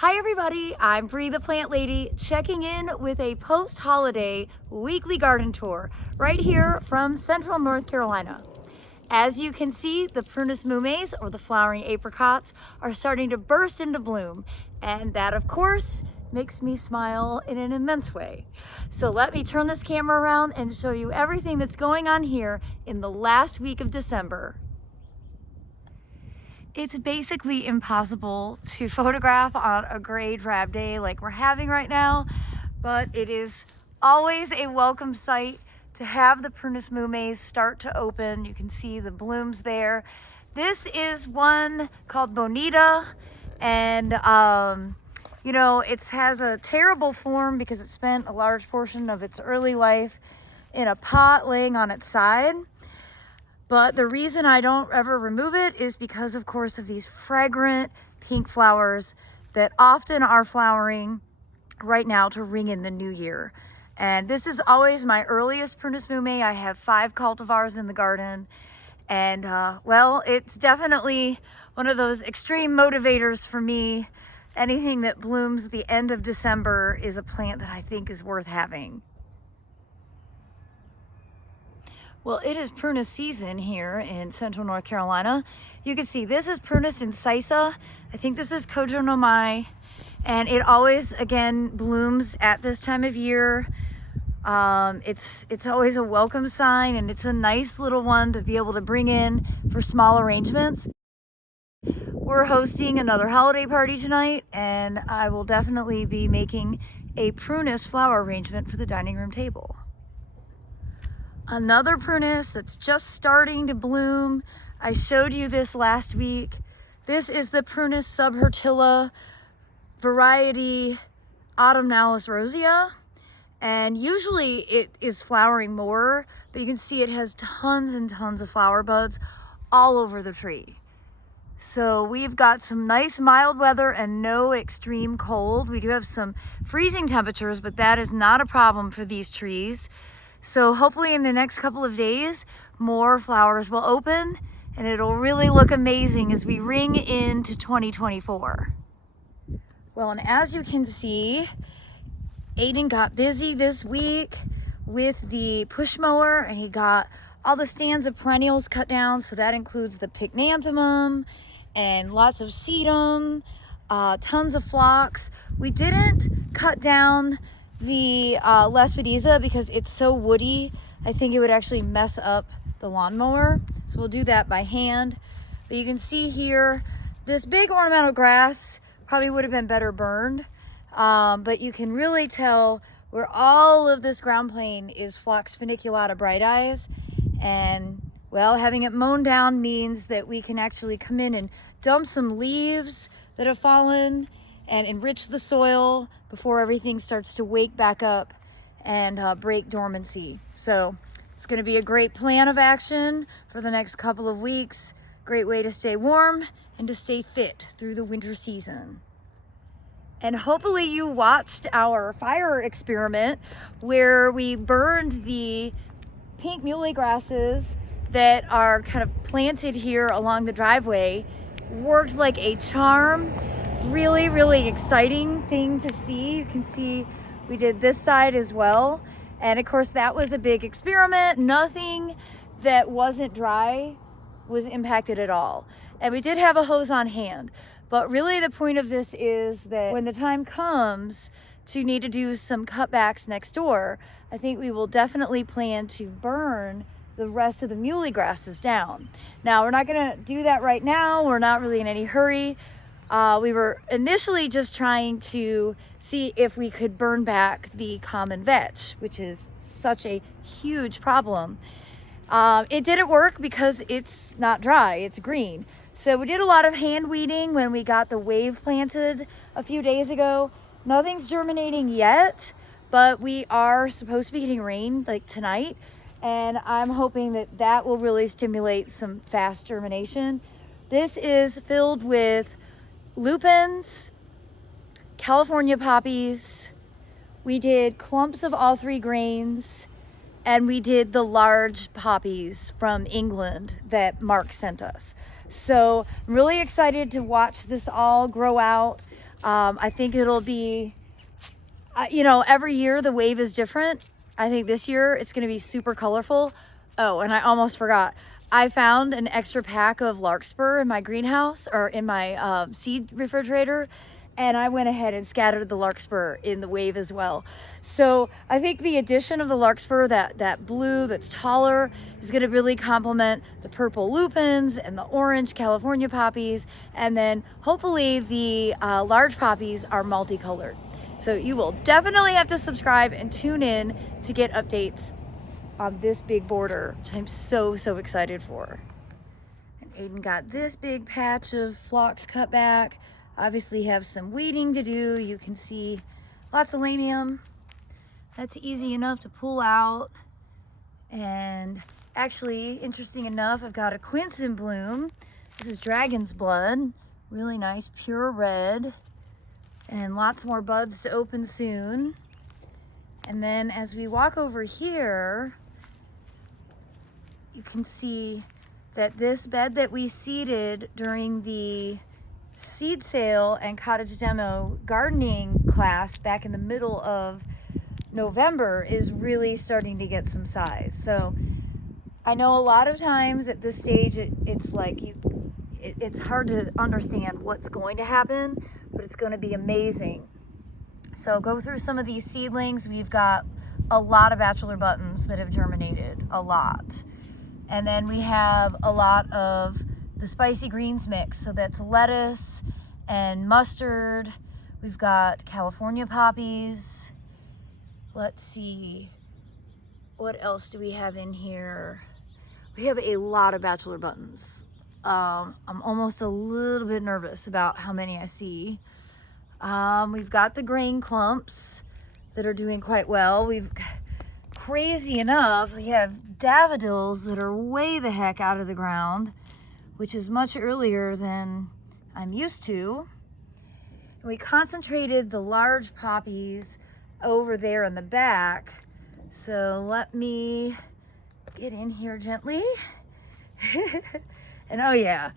Hi everybody, I'm Bree the Plant Lady, checking in with a post-holiday weekly garden tour right here from central North Carolina. As you can see, the Prunus mumes, or the flowering apricots, are starting to burst into bloom, and that of course makes me smile in an immense way. So let me turn this camera around and show you everything that's going on here in the last week of December. It's basically impossible to photograph on a gray drab day like we're having right now, but it is always a welcome sight to have the Prunus mumes start to open. You can see the blooms there. This is one called Bonita, and you know, it has a terrible form because it spent a large portion of its early life in a pot laying on its side. But the reason I don't ever remove it is because, of course, of these fragrant pink flowers that often are flowering right now to ring in the new year. And this is always my earliest Prunus mume. I have 5 cultivars in the garden. And well, it's definitely one of those extreme motivators for me. Anything that blooms at the end of December is a plant that I think is worth having. Well, it is Prunus season here in central North Carolina. You can see this is Prunus incisa. I think this is Cojonay, and it always, again, blooms at this time of year. It's always a welcome sign, and it's a nice little one to be able to bring in for small arrangements. We're hosting another holiday party tonight, and I will definitely be making a Prunus flower arrangement for the dining room table. Another Prunus that's just starting to bloom. I showed you this last week. This is the Prunus subhirtilla variety Autumnalis Rosia. And usually it is flowering more, but you can see it has tons and tons of flower buds all over the tree. So we've got some nice mild weather and no extreme cold. We do have some freezing temperatures, but that is not a problem for these trees. So hopefully in the next couple of days, more flowers will open and it'll really look amazing as we ring into 2024. Well, and as you can see, Aiden got busy this week with the push mower, and he got all the stands of perennials cut down. So that includes the pycnanthemum and lots of sedum, tons of phlox. We didn't cut down the Lespedeza because it's so woody. I think it would actually mess up the lawnmower. So we'll do that by hand. But you can see here, this big ornamental grass probably would have been better burned. But you can really tell where all of this ground plane is Phlox paniculata bright eyes. And well, having it mown down means that we can actually come in and dump some leaves that have fallen and enrich the soil before everything starts to wake back up and break dormancy. So it's going to be a great plan of action for the next couple of weeks. Great way to stay warm and to stay fit through the winter season. And hopefully you watched our fire experiment where we burned the pink muley grasses that are kind of planted here along the driveway. Worked like a charm. Really, really exciting thing to see. You can see we did this side as well. And of course that was a big experiment. Nothing that wasn't dry was impacted at all. And we did have a hose on hand. But really the point of this is that when the time comes to need to do some cutbacks next door, I think we will definitely plan to burn the rest of the muley grasses down. Now we're not gonna do that right now. We're not really in any hurry. We were initially just trying to see if we could burn back the common vetch, which is such a huge problem. It didn't work because it's not dry, it's green. So we did a lot of hand weeding when we got the wave planted a few days ago. Nothing's germinating yet, but we are supposed to be getting rain like tonight. And I'm hoping that that will really stimulate some fast germination. This is filled with lupins, California poppies. We did clumps of all 3 grains, and we did the large poppies from England that Mark sent us. So I'm really excited to watch this all grow out. I think it'll be, you know, every year the wave is different. I think this year it's going to be super colorful. Oh, and I almost forgot. I found an extra pack of larkspur in my greenhouse, or in my seed refrigerator, and I went ahead and scattered the larkspur in the wave as well. So I think the addition of the larkspur, that blue that's taller, is going to really complement the purple lupins and the orange California poppies, and then hopefully the large poppies are multicolored. So you will definitely have to subscribe and tune in to get updates on this big border, which I'm so excited for. And Aiden got this big patch of phlox cut back. Obviously have some weeding to do. You can see lots of lamium. That's easy enough to pull out. And actually, interesting enough, I've got a quince in bloom. This is dragon's blood. Really nice, pure red. And lots more buds to open soon. And then as we walk over here, you can see that this bed that we seeded during the seed sale and cottage demo gardening class back in the middle of November is really starting to get some size. So I know a lot of times at this stage it's like it's hard to understand what's going to happen, but it's going to be amazing. So go through some of these seedlings. We've got a lot of bachelor buttons that have germinated, a lot. And then we have a lot of the spicy greens mix. So that's lettuce and mustard. We've got California poppies. Let's see, what else do we have in here? We have a lot of bachelor buttons. I'm almost a little bit nervous about how many I see. We've got the grain clumps that are doing quite well. Crazy enough, we have daffodils that are way the heck out of the ground, which is much earlier than I'm used to. We concentrated the large poppies over there in the back. So let me get in here gently. And oh yeah,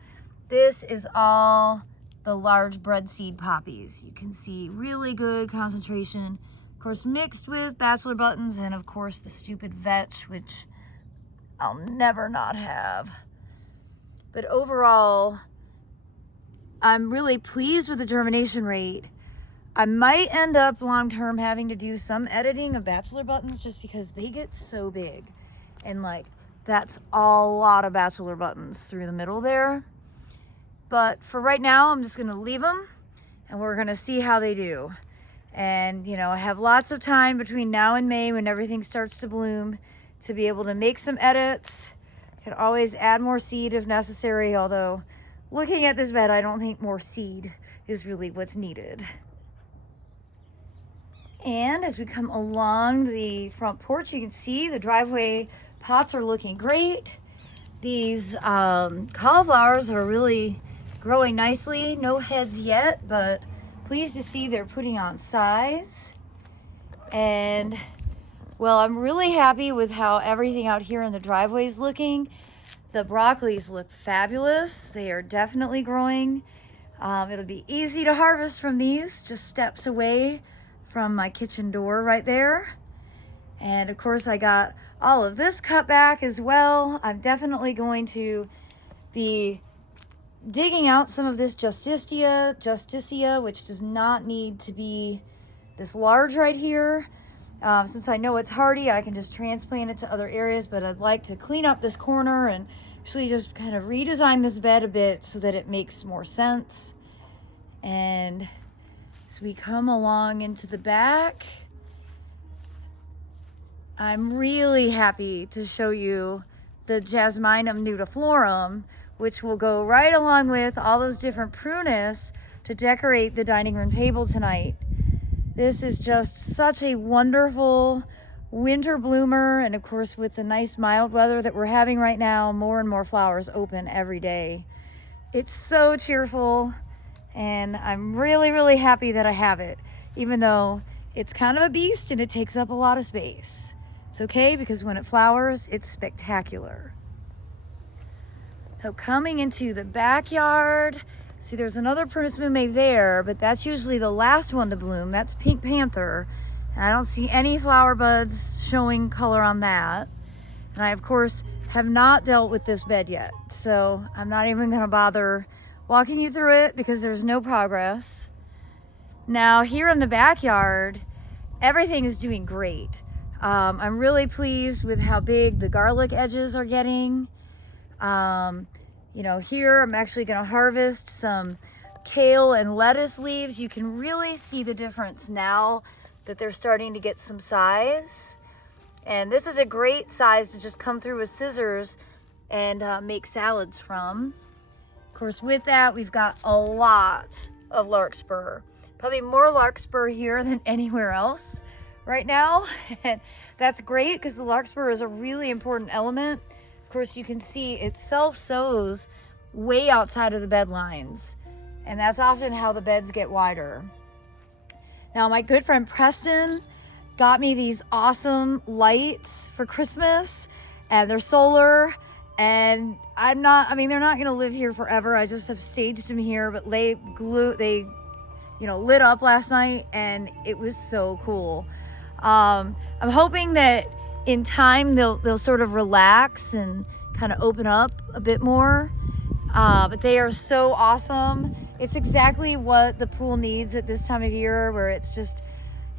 this is all the large bread seed poppies. You can see really good concentration, of course mixed with bachelor buttons, and of course the stupid vetch, which I'll never not have. But overall, I'm really pleased with the germination rate. I might end up long-term having to do some editing of bachelor buttons just because they get so big. And like, that's a lot of bachelor buttons through the middle there. But for right now, I'm just gonna leave them and we're gonna see how they do. And you know, I have lots of time between now and May when everything starts to bloom to be able to make some edits. I can always add more seed if necessary, although looking at this bed, I don't think more seed is really what's needed. And as we come along the front porch, you can see the driveway pots are looking great. These cauliflowers are really growing nicely. No heads yet, but pleased to see they're putting on size. And well, I'm really happy with how everything out here in the driveway is looking. The broccolis look fabulous. They are definitely growing. It'll be easy to harvest from these, just steps away from my kitchen door right there. And of course I got all of this cut back as well. I'm definitely going to be digging out some of this Justicia, which does not need to be this large right here. Since I know it's hardy, I can just transplant it to other areas, but I'd like to clean up this corner and actually just kind of redesign this bed a bit so that it makes more sense. And as we come along into the back, I'm really happy to show you the Jasminum nudiflorum, which will go right along with all those different prunus to decorate the dining room table tonight. This is just such a wonderful winter bloomer, and of course with the nice mild weather that we're having right now, more and more flowers open every day. It's so cheerful, and I'm really happy that I have it, even though it's kind of a beast and it takes up a lot of space. It's okay, because when it flowers, it's spectacular. So coming into the backyard, See, there's another Prunus Mume there, but that's usually the last one to bloom. That's Pink Panther. And I don't see any flower buds showing color on that. And I, of course, have not dealt with this bed yet. So I'm not even gonna bother walking you through it because there's no progress. Now, here in the backyard, everything is doing great. I'm really pleased with how big the garlic edges are getting. You know, here I'm actually gonna harvest some kale and lettuce leaves. You can really see the difference now that they're starting to get some size. And this is a great size to just come through with scissors and make salads from. Of course, with that, we've got a lot of larkspur. Probably more larkspur here than anywhere else right now. And that's great because the larkspur is a really important element. Of course, you can see it self-sows way outside of the bed lines. And that's often how the beds get wider. Now, my good friend Preston got me these awesome lights for Christmas, and they're solar, and they're not gonna live here forever. I just have staged them here, but they lit up last night, and it was so cool. I'm hoping that in time they'll sort of relax and kind of open up a bit more, but they are so awesome. It's exactly what the pool needs at this time of year, where it's just,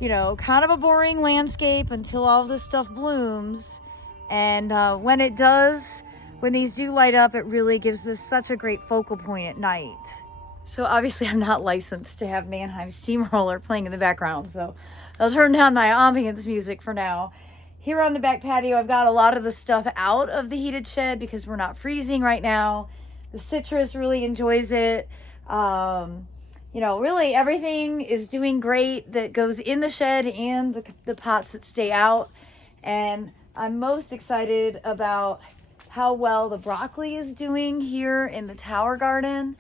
you know, kind of a boring landscape until all this stuff blooms. And when it does, when these do light up, it really gives this such a great focal point at night. So obviously I'm not licensed to have Mannheim Steamroller playing in the background, so I'll turn down my ambience music for now. Here on the back patio, I've got a lot of the stuff out of the heated shed because we're not freezing right now. The citrus really enjoys it. You know, really everything is doing great that goes in the shed and the pots that stay out. And I'm most excited about how well the broccoli is doing here in the tower garden.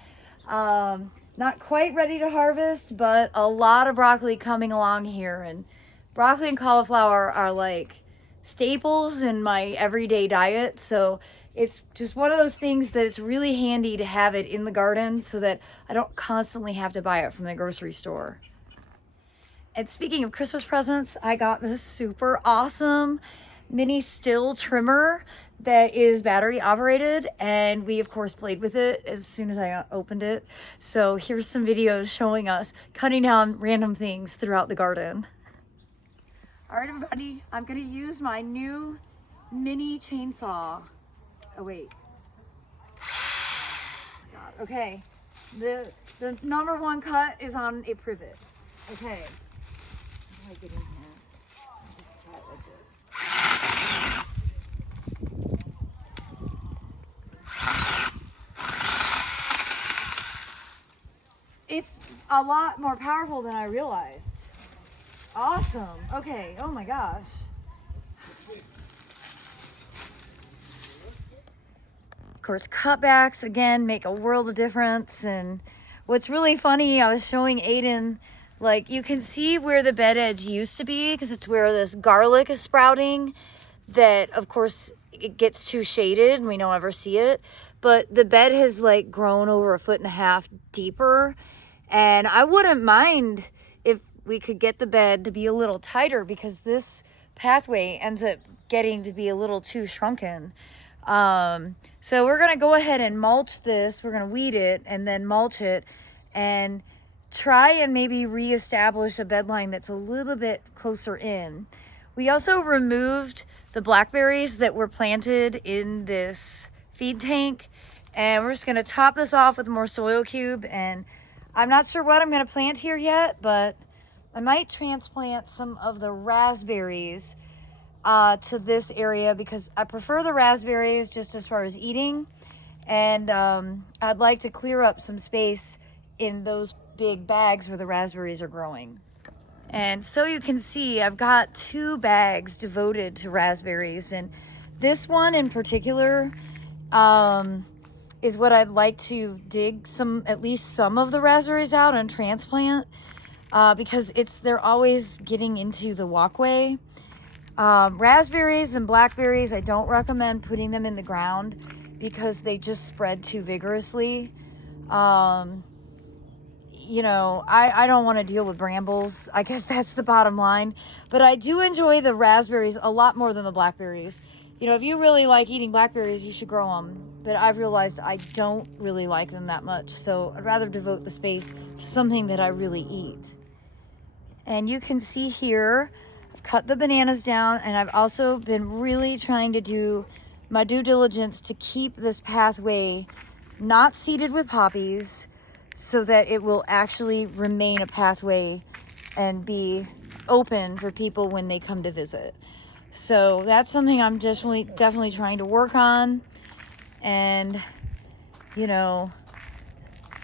Not quite ready to harvest, but a lot of broccoli coming along here. And broccoli and cauliflower are like staples in my everyday diet. So it's just one of those things that it's really handy to have it in the garden so that I don't constantly have to buy it from the grocery store. And speaking of Christmas presents, I got this super awesome mini still trimmer that is battery operated, and we of course played with it as soon as I opened it. So here's some videos showing us cutting down random things throughout the garden. All right, everybody, I'm gonna use my new mini chainsaw. Oh wait. God. Okay. The number one cut is on a privet. Okay. How do I get in here? I'll just try it like this. It's a lot more powerful than I realized. Awesome. Okay. Oh my gosh. Of course, cutbacks again make a world of difference. And what's really funny, I was showing Aiden, like you can see where the bed edge used to be because it's where this garlic is sprouting, that of course it gets too shaded and we don't ever see it, but the bed has like grown over 1.5 feet deeper. And I wouldn't mind if we could get the bed to be a little tighter because this pathway ends up getting to be a little too shrunken. So we're gonna go ahead and mulch this. We're gonna weed it and then mulch it and try and maybe reestablish a bed line that's a little bit closer in. We also removed the blackberries that were planted in this feed tank, and we're just gonna top this off with more soil cube. And I'm not sure what I'm gonna plant here yet, but I might transplant some of the raspberries to this area because I prefer the raspberries just as far as eating. And I'd like to clear up some space in those big bags where the raspberries are growing. And so you can see I've got 2 bags devoted to raspberries, and this one in particular is what I'd like to dig at least some of the raspberries out and transplant because they're always getting into the walkway. Raspberries and blackberries, I don't recommend putting them in the ground because they just spread too vigorously. you know, I don't want to deal with brambles. I guess that's the bottom line. But I do enjoy the raspberries a lot more than the blackberries. You know, if you really like eating blackberries, you should grow them. But I've realized I don't really like them that much. So I'd rather devote the space to something that I really eat. And you can see here, I've cut the bananas down, and I've also been really trying to do my due diligence to keep this pathway not seeded with poppies, so that it will actually remain a pathway and be open for people when they come to visit. So that's something I'm definitely trying to work on. And, you know,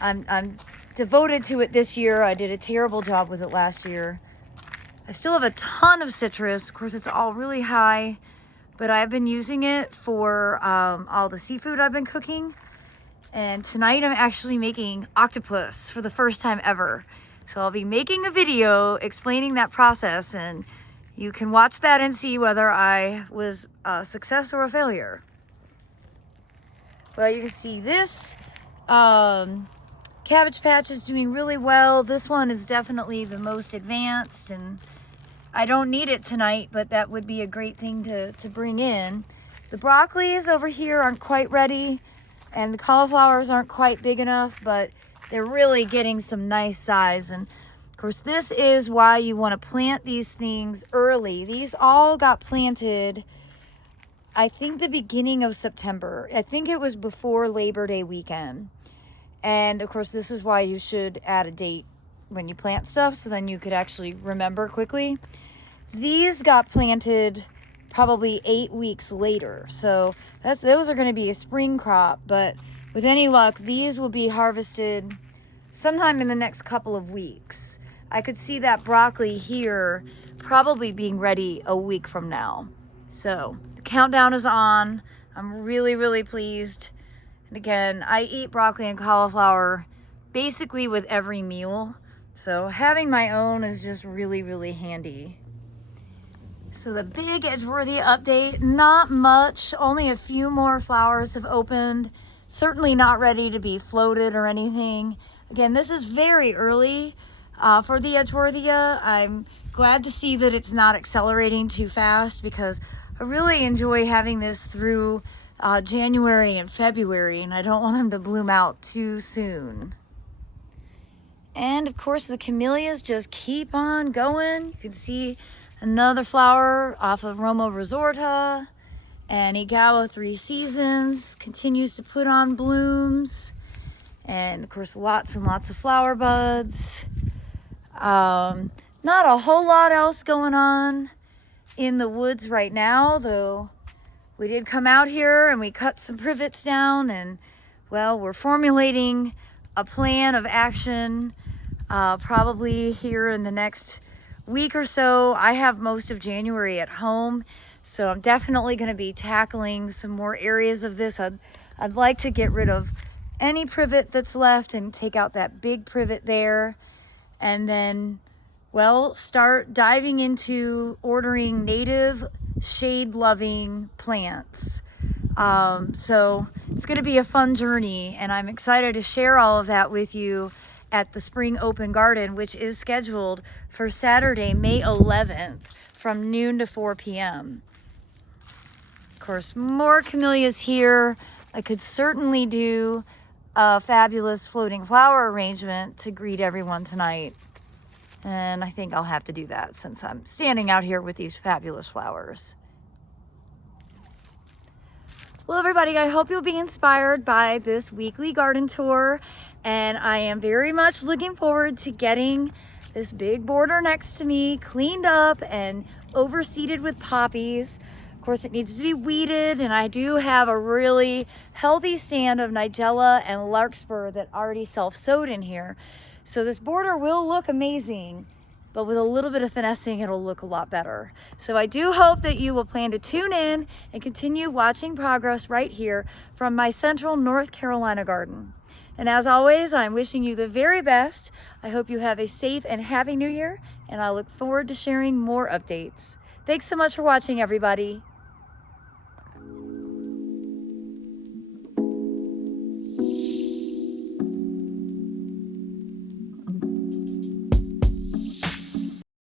I'm devoted to it this year. I did a terrible job with it last year. I still have a ton of citrus. Of course, it's all really high, but I've been using it for all the seafood I've been cooking. And tonight I'm actually making octopus for the first time ever. So I'll be making a video explaining that process, and you can watch that and see whether I was a success or a failure. Well, you can see this Cabbage Patch is doing really well. This one is definitely the most advanced, and I don't need it tonight, but that would be a great thing to bring in. The broccolis over here aren't quite ready, and the cauliflowers aren't quite big enough, but they're really getting some nice size. And of course, this is why you want to plant these things early. These all got planted, I think, the beginning of September. I think it was before Labor Day weekend. And of course, this is why you should add a date when you plant stuff, so then you could actually remember quickly. These got planted probably 8 weeks later. So those are going to be a spring crop, but with any luck, these will be harvested sometime in the next couple of weeks. I could see that broccoli here probably being ready a week from now. So the countdown is on. I'm really, really pleased. And again, I eat broccoli and cauliflower basically with every meal. So having my own is just really, really handy. So the big Edgeworthia update, not much, only a few more flowers have opened. Certainly not ready to be floated or anything. Again, this is very early for the Edgeworthia. I'm glad to see that it's not accelerating too fast, because I really enjoy having this through January and February, and I don't want them to bloom out too soon. And of course, the camellias just keep on going. You can see another flower off of Roma Resorta, and Igawa 3 Seasons continues to put on blooms. And of course, lots and lots of flower buds. Not a whole lot else going on in the woods right now, though we did come out here and we cut some privets down, and well, we're formulating a plan of action probably here in the next week or so. I have most of January at home, so I'm definitely going to be tackling some more areas of this. I'd like to get rid of any privet that's left and take out that big privet there, and then, well, start diving into ordering native shade loving plants. So it's going to be a fun journey, and I'm excited to share all of that with you at the Spring Open Garden, which is scheduled for Saturday, May 11th from noon to 4 p.m. Of course, more camellias here. I could certainly do a fabulous floating flower arrangement to greet everyone tonight. And I think I'll have to do that since I'm standing out here with these fabulous flowers. Well, everybody, I hope you'll be inspired by this weekly garden tour. And I am very much looking forward to getting this big border next to me cleaned up and overseeded with poppies. Of course, it needs to be weeded, and I do have a really healthy stand of Nigella and Larkspur that already self-sowed in here. So this border will look amazing, but with a little bit of finessing, it'll look a lot better. So I do hope that you will plan to tune in and continue watching progress right here from my central North Carolina garden. And as always, I'm wishing you the very best. I hope you have a safe and happy new year, and I look forward to sharing more updates. Thanks so much for watching, everybody.